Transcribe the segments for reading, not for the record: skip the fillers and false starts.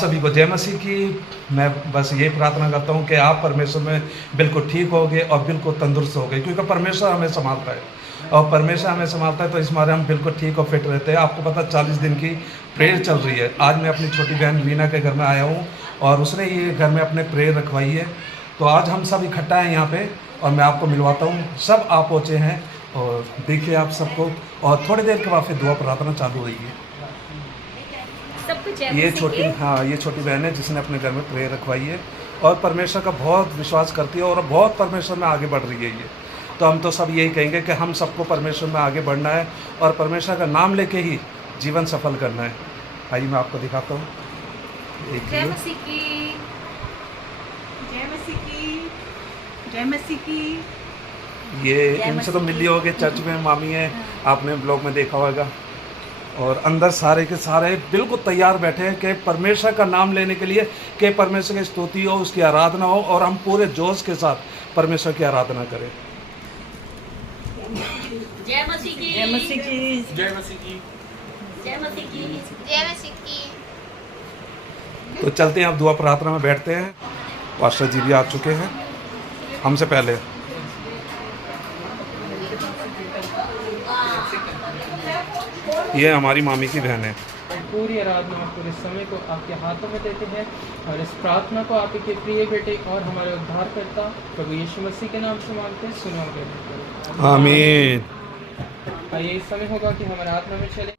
सभी को जय मसीह की। मैं बस ये प्रार्थना करता हूँ कि आप परमेश्वर में बिल्कुल ठीक होगे और बिल्कुल तंदुरुस्त होगे, क्योंकि परमेश्वर हमें संभालता है और परमेश्वर हमें संभालता है, तो इस मारे हम बिल्कुल ठीक और फिट रहते हैं। आपको पता 40 दिन की प्रेयर चल रही है। आज मैं अपनी छोटी बहन वीना के घर में आया हूँ और उसने ये घर में अपने प्रेयर रखवाई है, तो आज हम सब इकट्ठा हैं यहाँ पे और मैं आपको मिलवाता हूँ। सब आप पहुँचे हैं और देखिए आप सबको, और थोड़ी देर के बाद फिर दुआ प्रार्थना चालू होगी। ये छोटी ये छोटी बहन है जिसने अपने घर में प्रेयर रखवाई है और परमेश्वर का बहुत विश्वास करती है और बहुत परमेश्वर में आगे बढ़ रही है ये। तो हम तो सब यही कहेंगे कि हम सबको परमेश्वर में आगे बढ़ना है और परमेश्वर का नाम लेके ही जीवन सफल करना है। आइए मैं आपको दिखाता हूँ। जय मसीह की, जय मसीह की, जय मसीह की। ये इनसे तो मिली होगी, चर्च में मामी है, आपने ब्लॉग में देखा होगा। और अंदर सारे के सारे बिल्कुल तैयार बैठे हैं कि परमेश्वर का नाम लेने के लिए, कि परमेश्वर की स्तुति हो, उसकी आराधना हो और हम पूरे जोश के साथ परमेश्वर की आराधना करें। जय मसीह की, जय मसीह की, जय मसीह की, जय मसीह की, जय मसीह की। तो चलते हैं, अब दुआ प्रार्थना में बैठते हैं। पास्टर जी भी आ चुके हैं हमसे पहले। ये हमारी मामी की बहन है। पूरी आराधना और पूरे समय को आपके हाथों में देते हैं और इस प्रार्थना को आप के प्रिय बेटे और हमारे उद्धारकर्ता प्रभु यीशु मसीह के नाम से मांगते हैं, सुनो। आमीन। आइए इस समय होगा कि हमारे आत्मा में चले।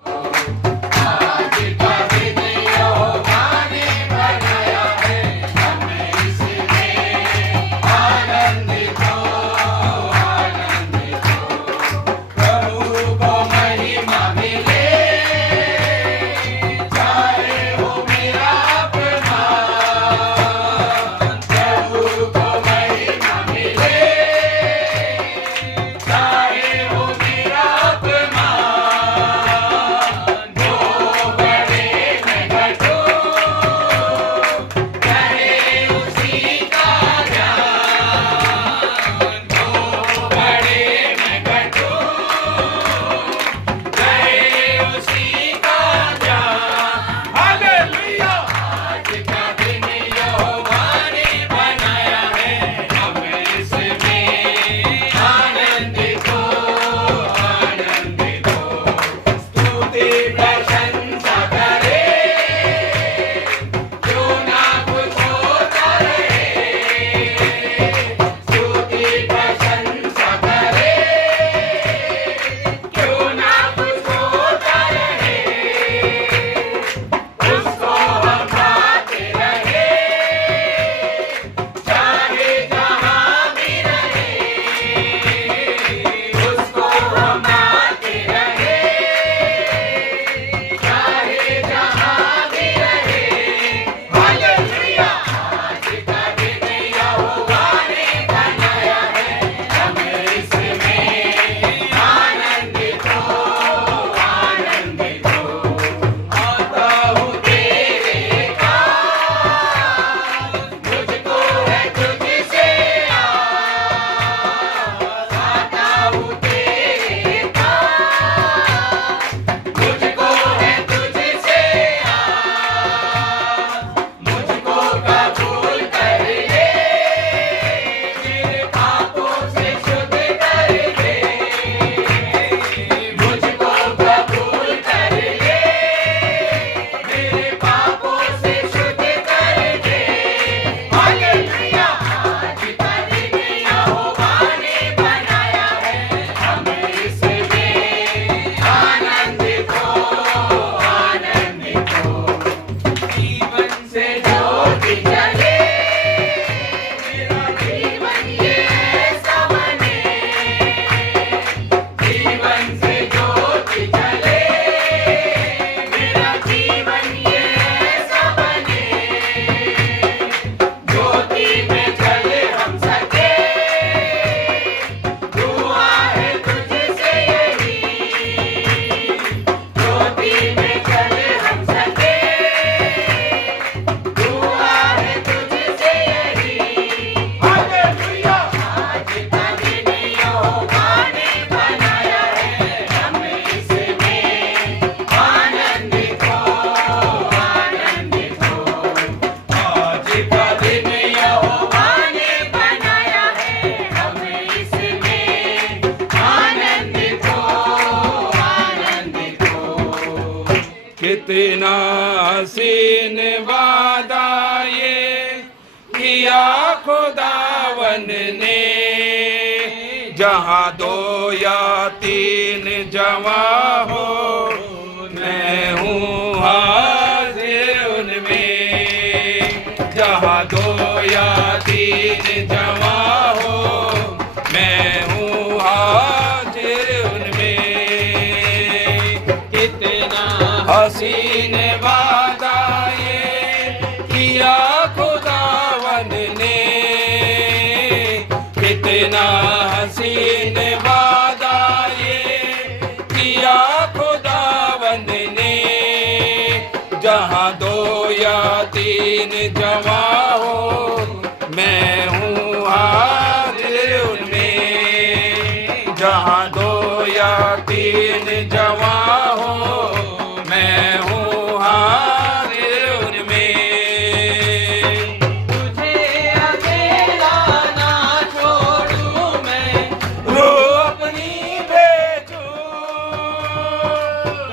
हसीन वादा ये किया खुदावन ने, जहाँ 2 या 3 जमा हो मैं हूँ हाजिर उनमें। जहाँ 2 या 3 जमा हो मैं हूँ हाजिर उनमें। कितना हसीन वादा ये किया खुदावन ने, कितना हसीन वादा ये किया खुदावन ने। जहाँ 2 या 3 जमा हो मैं हूँ हाजिर उनमें। जहाँ 2 या 3 जमा हो मैं हूँ हाजिर उनमें। तुझे अकेला ना छोड़ूं मैं, रूह अपनी भेजूं।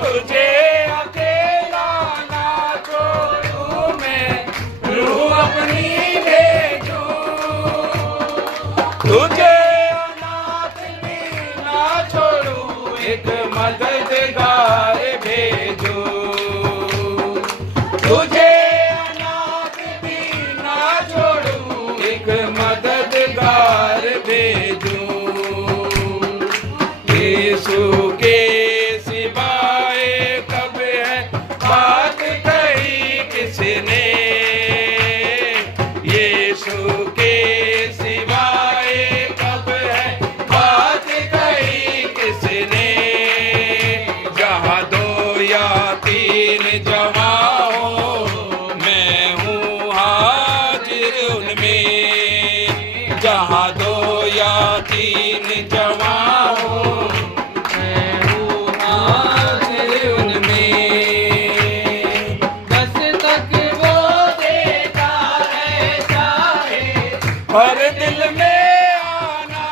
तुझे अकेला ना छोड़ूं मैं, रूह अपनी भेजूं। तुझे अनाथ भी ना छोड़ूं, एक मददगार भेजूं। तुझे अनाथ भी ना छोड़ूं, एक मददगार भेजूं। यीशु के सिवाय कब है बात कही किसने, यीशु के सिवाय कब है बात कही किसने। जहाँ 2 या 3 जमा हो मैं हूँ हाजिर उनमें। जहाँ 2 या 3 जमा हो मैं हूँ हाजिर उनमें। 10 तक वो देता है चाहे हर दिल में आना,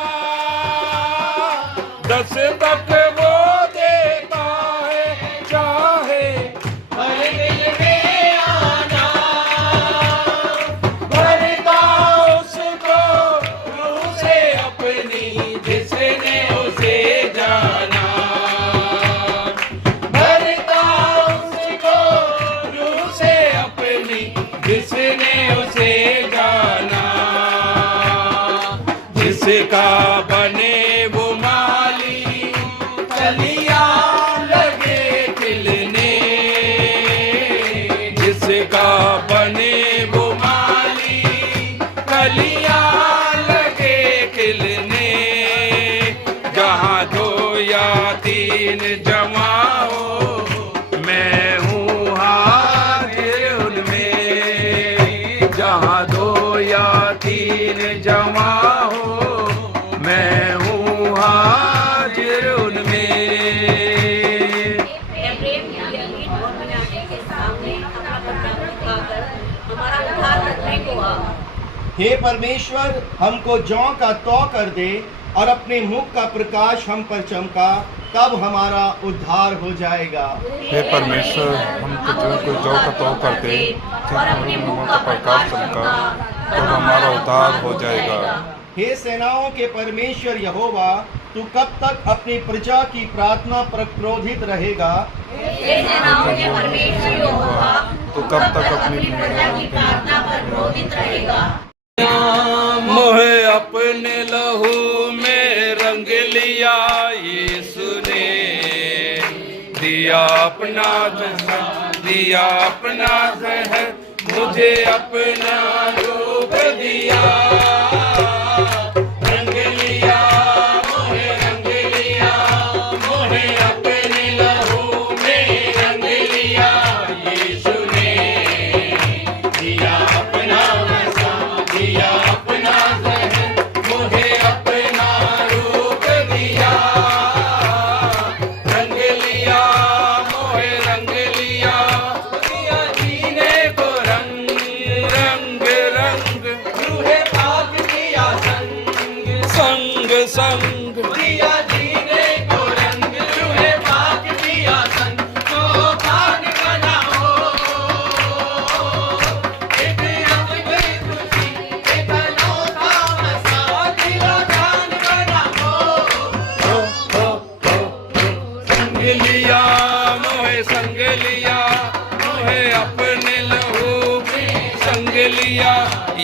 10 तक वो देता है चाहे हर दिल में आना। भरता उसको रूह से अपनी जिसने उसे जाना। भरता उसको रूह से अपनी जिसने उसे जाना। जिसका बने वो माली कलियां लगे खिलने, जिसका बने वो माली कलियां लगे खिलने। जहाँ 2 या 3 जमा हो मैं हूँ हाजिर उनमें। जहाँ 2 या 3 जमा हो मैं हूँ हाजिर उनमें। प्रेम की गीत और बजाने के सामने अपना प्रताप दिखाकर हमारा उद्धार करने को आ। हे परमेश्वर, हमको जौ का तौ कर दे और अपने मुख का प्रकाश हम पर चमका, तब हमारा उद्धार हो जाएगा। हे परमेश्वर, हमको जौ का तौ कर दे और अपने मुख का प्रकाश चमका, तब हमारा उद्धार हो जाएगा। हे सेनाओं के परमेश्वर यहोवा, तू कब तक अपनी प्रजा की प्रार्थना पर क्रोधित रहेगा? हे सेनाओं के परमेश्वर यहोवा, तू कब तक अपनी प्रजा की प्रार्थना पर क्रोधित रहेगा। मोहे अपने लहू में रंग लिया यीशु ने, दिया अपना जहर, दिया अपना जहर, मुझे अपना रूप दिया। रंग लिया मोहे, रंग लिया मोहे, अपने लहू में रंग लिया यीशु ने, दिया अपना वसा, दिया अपना जहर, मुझे अपना रूप दिया। रंग लिया मोहे, रंग लिया जीने को रंग रंग रंग, रूहे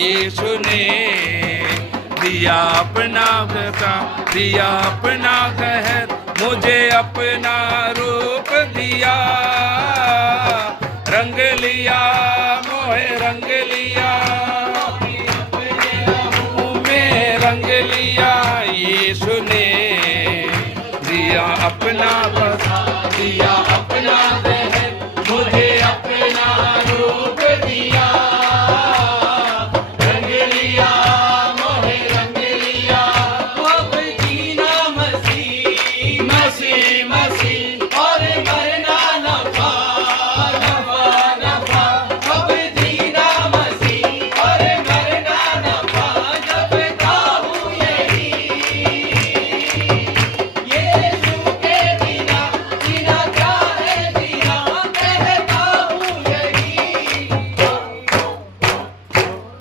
यीशु ने दिया अपना वरदान, दिया अपना कहर, मुझे अपना रूप दिया, रंग लिया मोहे रंग लिया, में रंग लिया। यीशु ने दिया अपना वरदान, दिया अपना कहर, मुझे अपना रूप दिया, रंग लिया मोहे रंग लिया। अब जीना मसीह मसीह मसीह और मरना नफा नफा नफा। अब जीना मसीह और मरना नफा, जब कहूँ यही यीशु के बिना जीना क्या है जीना, कहता हूँ यही।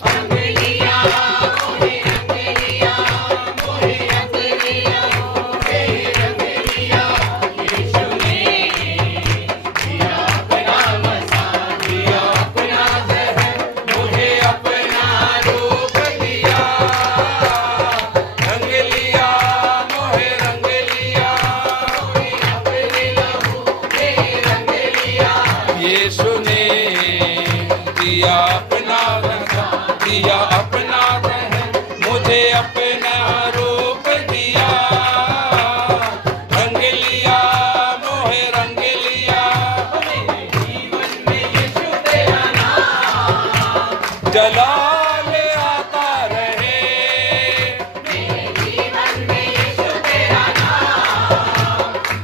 रंग लिया मोहे रंग लिया, मोहे रंग लिया, मोहे रंग लिया। यीशु ने दिया अपना मसा, दिया अपना जहर, मुझे अपना रूप दिया, रंग लिया मोहे रंग लिया, मोहे अपने लहू में रंग लिया। यीशु ने दिया अपना वरदान, दिया अपना कहर, मुझे अपना रूप दिया, रंग लिया मोहे रंग लिया। मेरे जीवन में यीशु तेरा नाम जलाल आता रहे, मेरे जीवन में यीशु तेरा नाम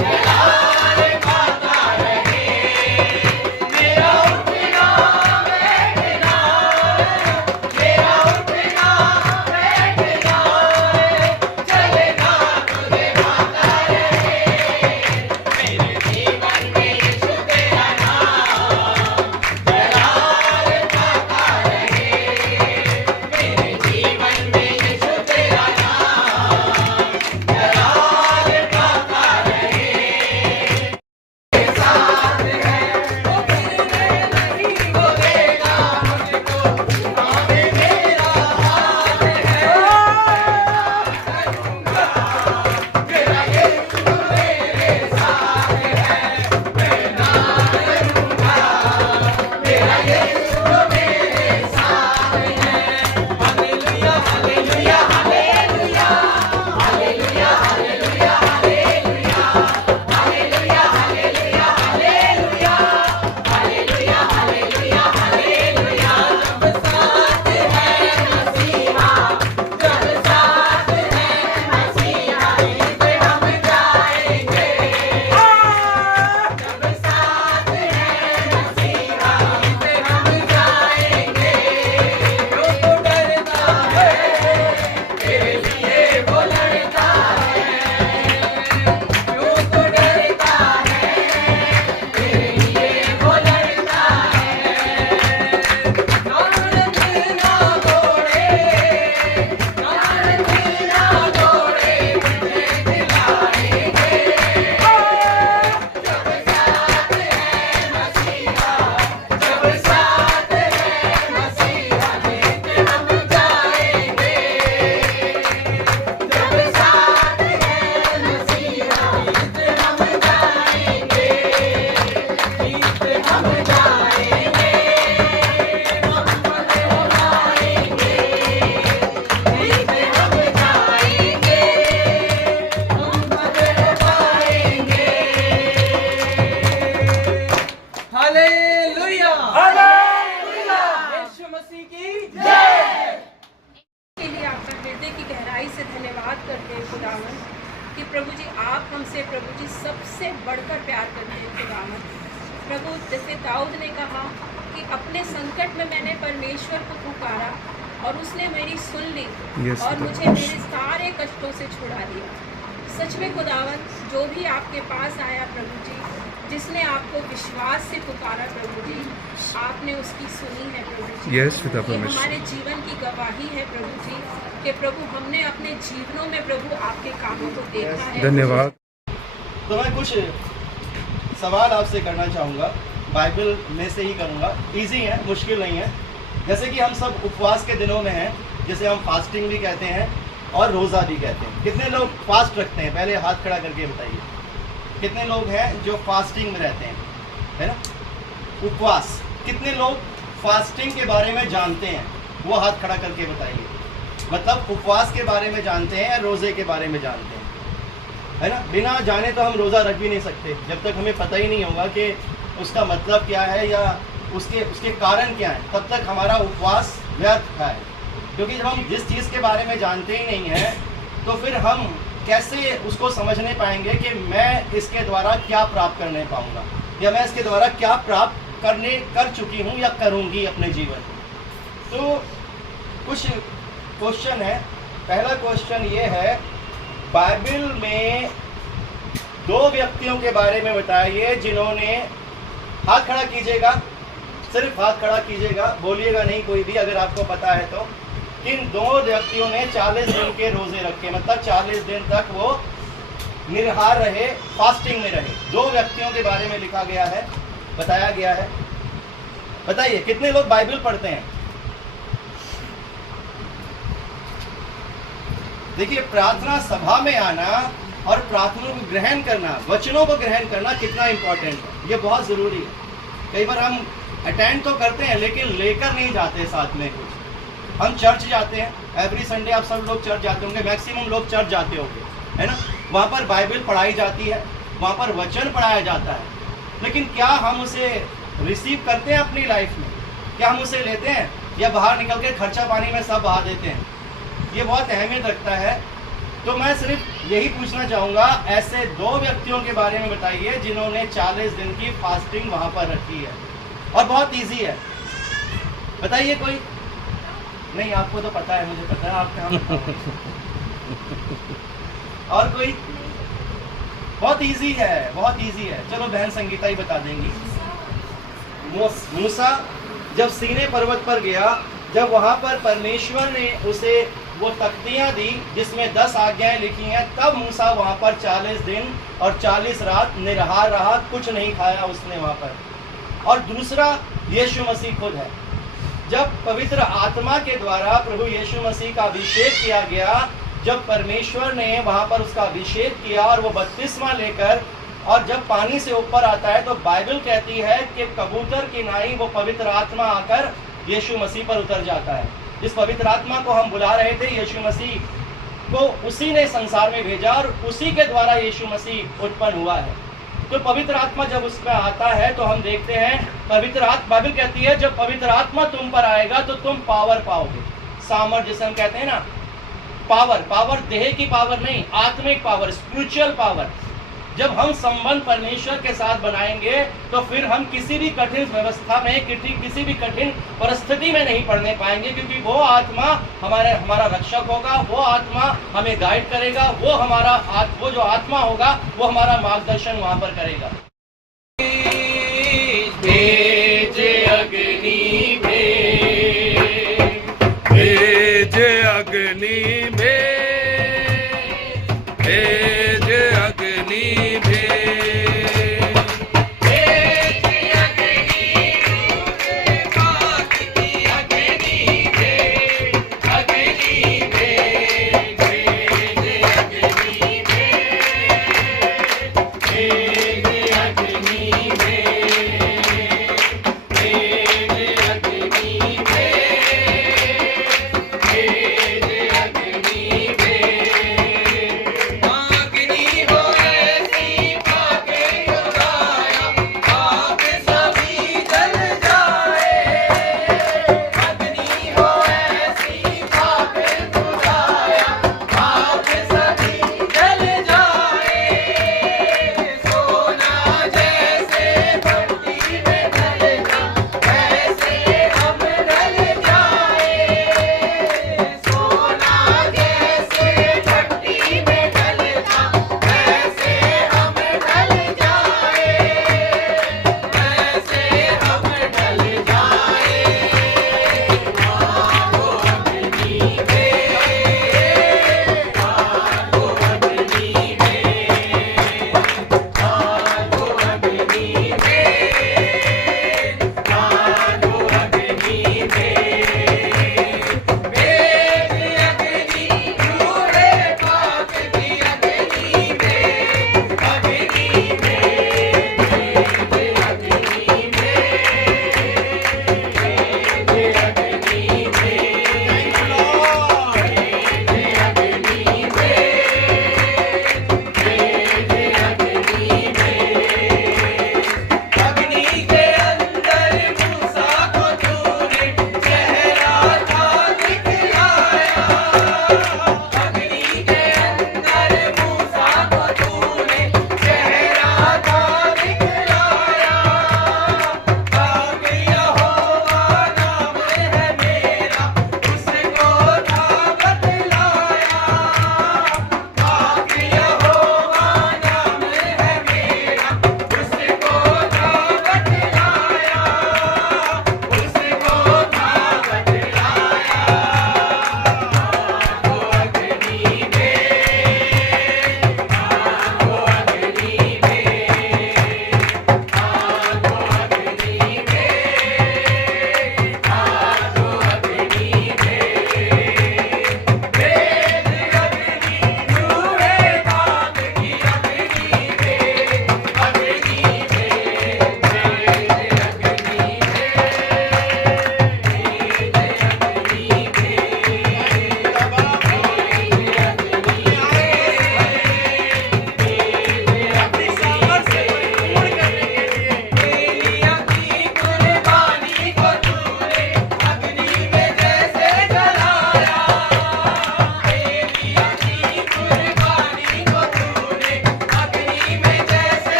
जलाल आता रहे। मेरा उठना बैठना, मेरा उठना बैठना, चलना तुझे भाता रहे। मेरे जीवन में यीशु तेरा नाम जलाल आता रहे, मेरे जीवन में यीशु तेरा नाम जलाल आता रहे। साथ है वो गिरने नहीं वो देगा मुझको, आगे मेरा हाथ है करूँगा, मेरा यीशु मेरे साथ है, मैं ना डरूँगा, मेरा यीशु मेरे साथ है। Hallelujah hallelujah hallelujah, hallelujah hallelujah hallelujah, hallelujah hallelujah hallelujah, hallelujah hallelujah hallelujah. जब साथ है मसीहा, जब साथ है मसीहा, इसे हम जाएंगे। जब साथ है मसीहा, इसे हम जाएंगे। जो तो डरता है तेरे लिए वो लड़ता है, जो तो डरता है तेरे लिए वो लड़ता है। नारद ना दौड़े, नारद ना दौड़े, मुझे दिलाएंगे। जब साथ है मसीहा, जब साथ है मसीहा, लेके हम जाएंगे। जब साथ है मसीहा, लेके हम जाएंगे, लेके हम जाएंगे। हम बड़े हो जाएंगे, लेके हम जाएंगे, हम बड़े हो जाएंगे। हालेलुया हालेलुया, यीशु मसीह की जय। के लिए आपका हृदय की गहराई से धन्यवाद करते हैं खुदावन कि प्रभु जी आप हमसे प्रभु जी सबसे बढ़कर प्यार करते हैं खुदावन। प्रभु जैसे दाऊद ने कहा कि अपने संकट में मैंने परमेश्वर को पुकारा और उसने मेरी सुन ली और मुझे मेरे सारे कष्टों से छुड़ा दिया। सच में खुदावन जो भी आपके पास आया प्रभु जी, जिसने आपको विश्वास से पुकारा प्रभु जी, आपने उसकी सुनी है प्रभु जी। Yes, पिता ये परमेश्वर। हमारे जीवन की गवाही है प्रभु जी कि प्रभु हमने अपने जीवनों में प्रभु आपके कामों को देखा है। धन्यवाद। तो मैं कुछ सवाल आपसे करना चाहूँगा, बाइबल में से ही करूँगा। इजी है, मुश्किल नहीं है। जैसे कि हम सब उपवास के दिनों में हैं, जिसे हम फास्टिंग भी कहते हैं और रोज़ा भी कहते हैं। कितने लोग फास्ट रखते हैं? पहले हाथ खड़ा करके बताइए। कितने लोग हैं जो फास्टिंग में रहते हैं, है ना? उपवास। कितने लोग फास्टिंग के बारे में जानते हैं? वो हाथ खड़ा करके बताइए। मतलब उपवास के बारे में जानते हैं या रोज़े के बारे में जानते हैं, है ना? बिना जाने तो हम रोज़ा रख भी नहीं सकते जब तक हमें पता ही नहीं होगा कि उसका मतलब क्या है या उसके कारण क्या है, तब तक हमारा उपवास व्यर्थ है। क्योंकि जब हम जिस चीज़ के बारे में जानते ही नहीं हैं, तो फिर हम कैसे उसको समझने पाएंगे कि मैं इसके द्वारा क्या प्राप्त करने पाऊंगा, या मैं इसके द्वारा क्या प्राप्त कर चुकी हूँ या करूँगी अपने जीवन में। तो कुछ क्वेश्चन है। पहला क्वेश्चन ये है, बाइबल में 2 व्यक्तियों के बारे में बताइए जिन्होंने, हाथ खड़ा कीजिएगा, सिर्फ हाथ खड़ा कीजिएगा, बोलिएगा नहीं कोई भी, अगर आपको पता है तो। किन 2 व्यक्तियों ने 40 दिन के रोजे रखे, मतलब 40 दिन तक वो निराहार रहे, फास्टिंग में रहे। 2 व्यक्तियों के बारे में लिखा गया है, बताया गया है। बताइए कितने लोग बाइबल पढ़ते हैं? देखिए, प्रार्थना सभा में आना और प्रार्थना को ग्रहण करना, वचनों को ग्रहण करना कितना इंपॉर्टेंट है, ये बहुत ज़रूरी है। कई बार हम अटेंड तो करते हैं लेकिन लेकर नहीं जाते साथ में कुछ। हम चर्च जाते हैं, एवरी संडे आप सब लोग चर्च जाते होंगे, मैक्सिमम लोग चर्च जाते होंगे, है ना? वहाँ पर बाइबल पढ़ाई जाती है, वहाँ पर वचन पढ़ाया जाता है, लेकिन क्या हम उसे रिसीव करते हैं अपनी लाइफ में? क्या हम उसे लेते हैं, या बाहर निकल के खर्चा पानी में सब बहा देते हैं? ये बहुत अहमियत रखता है। तो मैं सिर्फ यही पूछना चाहूँगा, ऐसे 2 व्यक्तियों के बारे में बताइए जिन्होंने 40 दिन की फास्टिंग वहाँ पर रखी है, और बहुत इजी है। बताइए कोई? नहीं, आपको तो पता है, मुझे पता है आप कहाँ। और कोई? बहुत इजी है, बहुत इजी है। चलो बहन संगीता ही बता देंगी। मूसा जब सीने पर्वत पर गया, जब वहाँ पर परमेश्वर ने उसे वो तख्तियाँ दी जिसमें 10 आज्ञाएं लिखी हैं, तब मूसा वहाँ पर 40 दिन और 40 रात निराहार रहा, कुछ नहीं खाया उसने वहाँ पर। और दूसरा, यीशु मसीह खुद है। जब पवित्र आत्मा के द्वारा प्रभु यीशु मसीह का अभिषेक किया गया, जब परमेश्वर ने वहाँ पर उसका अभिषेक किया और वो बपतिस्मा लेकर, और जब पानी से ऊपर आता है, तो बाइबल कहती है कि कबूतर की नाई वो पवित्र आत्मा आकर यीशु मसीह पर उतर जाता है। इस पवित्र आत्मा को हम बुला रहे थे, यीशु मसीह को उसी ने संसार में भेजा और उसी के द्वारा यीशु मसीह उत्पन्न हुआ है। तो पवित्र आत्मा जब उस पर आता है तो हम देखते हैं, पवित्र आत्मा, बाइबल कहती है जब पवित्र आत्मा तुम पर आएगा तो तुम पावर पाओगे, सामर्थ, जिसे हम कहते हैं ना पावर। पावर देह की पावर नहीं, आत्मिक पावर, स्पिरिचुअल पावर। जब हम संबंध परमेश्वर के साथ बनाएंगे तो फिर हम किसी भी कठिन व्यवस्था में, किसी भी कठिन परिस्थिति में नहीं पड़ने पाएंगे, क्योंकि वो आत्मा हमारा रक्षक होगा, वो आत्मा हमें गाइड करेगा, वो जो आत्मा होगा वो हमारा मार्गदर्शन वहां पर करेगा। भेजे अग्नि भेजे अग्नि भेजे अग्नि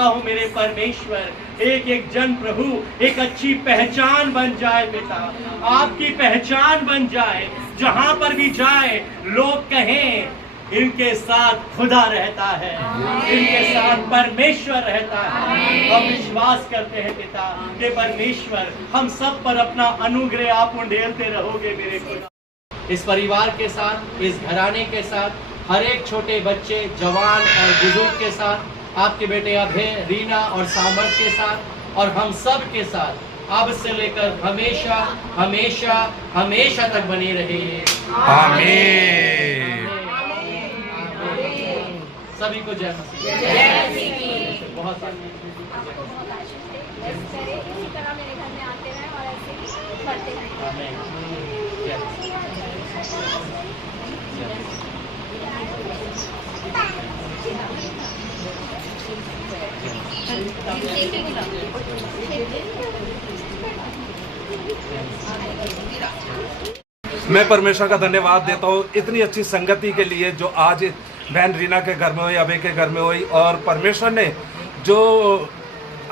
मांगता हूँ मेरे परमेश्वर, एक एक जन प्रभु एक अच्छी पहचान बन जाए पिता, आपकी पहचान बन जाए, जहां पर भी जाए लोग कहें इनके साथ खुदा रहता है, इनके साथ परमेश्वर रहता है। हम विश्वास करते हैं पिता कि परमेश्वर हम सब पर अपना अनुग्रह आप उंडेलते रहोगे मेरे खुदा। इस परिवार के साथ, इस घराने के साथ, हर एक छोटे बच्चे, जवान और बुजुर्ग के साथ, आपके बेटे अभय, रीना और सामर्थ के साथ और हम सब के साथ अब से लेकर हमेशा हमेशा हमेशा तक बनी रहिए। आमीन। सभी को जय मसीह। बहुत आपको बहुत आशीष दे, बस करे इसी तरह मेरे घर में आते रहें और ऐसे ही बढ़ते रहें। आमीन। जय मसीह। मैं परमेश्वर का धन्यवाद देता हूँ इतनी अच्छी संगति के लिए जो आज बहन रीना के घर में हुई, अभय के घर में हुई, और परमेश्वर ने जो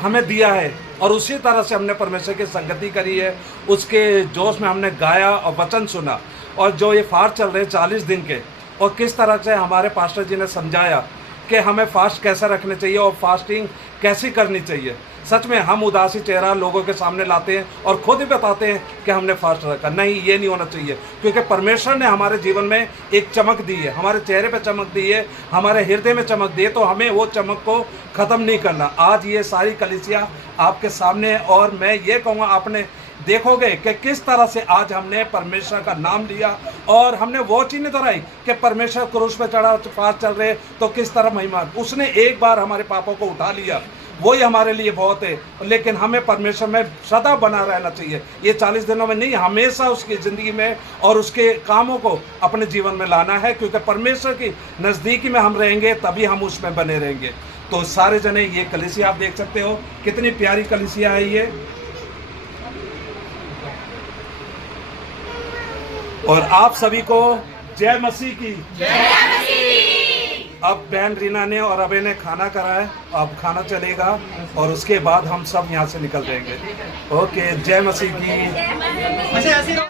हमें दिया है और उसी तरह से हमने परमेश्वर की संगति करी है, उसके जोश में हमने गाया और वचन सुना। और जो ये फास्ट चल रहे 40 दिन के, और किस तरह से हमारे पास्टर जी ने समझाया कि हमें फास्ट कैसे रखने चाहिए और फास्टिंग कैसी करनी चाहिए। सच में हम उदासी चेहरा लोगों के सामने लाते हैं और खुद ही बताते हैं कि हमने फास्ट रखा। नहीं, ये नहीं होना चाहिए, क्योंकि परमेश्वर ने हमारे जीवन में एक चमक दी है, हमारे चेहरे पे चमक दी है, हमारे हृदय में चमक दी है, तो हमें वो चमक को ख़त्म नहीं करना। आज ये सारी कलीसिया आपके सामने है और मैं ये कहूँगा, आपने देखोगे कि किस तरह से आज हमने परमेश्वर का नाम लिया और हमने वो चीज़ नहीं दोहराई कि परमेश्वर क्रूस पे चढ़ा, फास्ट चल रहे तो किस तरह महिमा। उसने एक बार हमारे पापों को उठा लिया, वही हमारे लिए बहुत है। लेकिन हमें परमेश्वर में सदा बना रहना चाहिए, ये 40 दिनों में नहीं, हमेशा उसकी ज़िंदगी में और उसके कामों को अपने जीवन में लाना है, क्योंकि परमेश्वर की नज़दीकी में हम रहेंगे तभी हम उसमें बने रहेंगे। तो सारे जने, ये कलीसिया आप देख सकते हो कितनी प्यारी कलीसिया है ये, और आप सभी को जय मसीह की। अब बहन रीना ने और अभय ने खाना कराया, अब खाना चलेगा और उसके बाद हम सब यहाँ से निकल जाएंगे। ओके, जय मसीह की। अच्छा, ऐसे